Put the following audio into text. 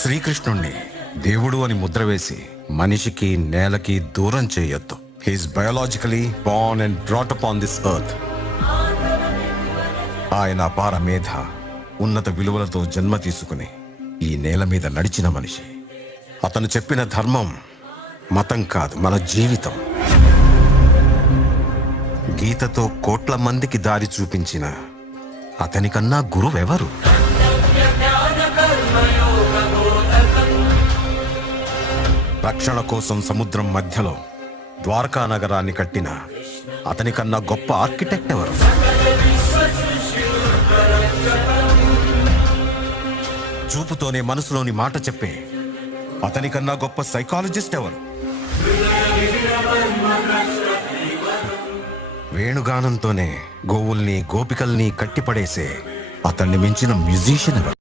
శ్రీకృష్ణుణ్ణి దేవుడు అని ముద్ర వేసి మనిషికి నేలకి దూరం చేయొద్దు. He's biologically born and brought up on this earth. ఆయన అపార మేధ, ఉన్నత విలువలతో జన్మ తీసుకుని ఈ నేల మీద నడిచిన మనిషి. అతను చెప్పిన ధర్మం మతం కాదు, మన జీవితం. గీతతో కోట్ల మందికి దారి చూపించిన అతనికన్నా గురువెవరు? రక్షణ కోసం సముద్రం మధ్యలో ద్వారకా నగరాన్ని కట్టిన అతనికన్నా గొప్ప ఆర్కిటెక్ట్ ఎవరు? చూపుతోనే మనసులోని మాట చెప్పే అతనికన్నా గొప్ప సైకాలజిస్ట్ ఎవరు? వేణుగానంతోనే గోవుల్ని గోపికల్ని కట్టిపడేసే అతన్ని మించిన మ్యూజిషియన్ ఎవరు?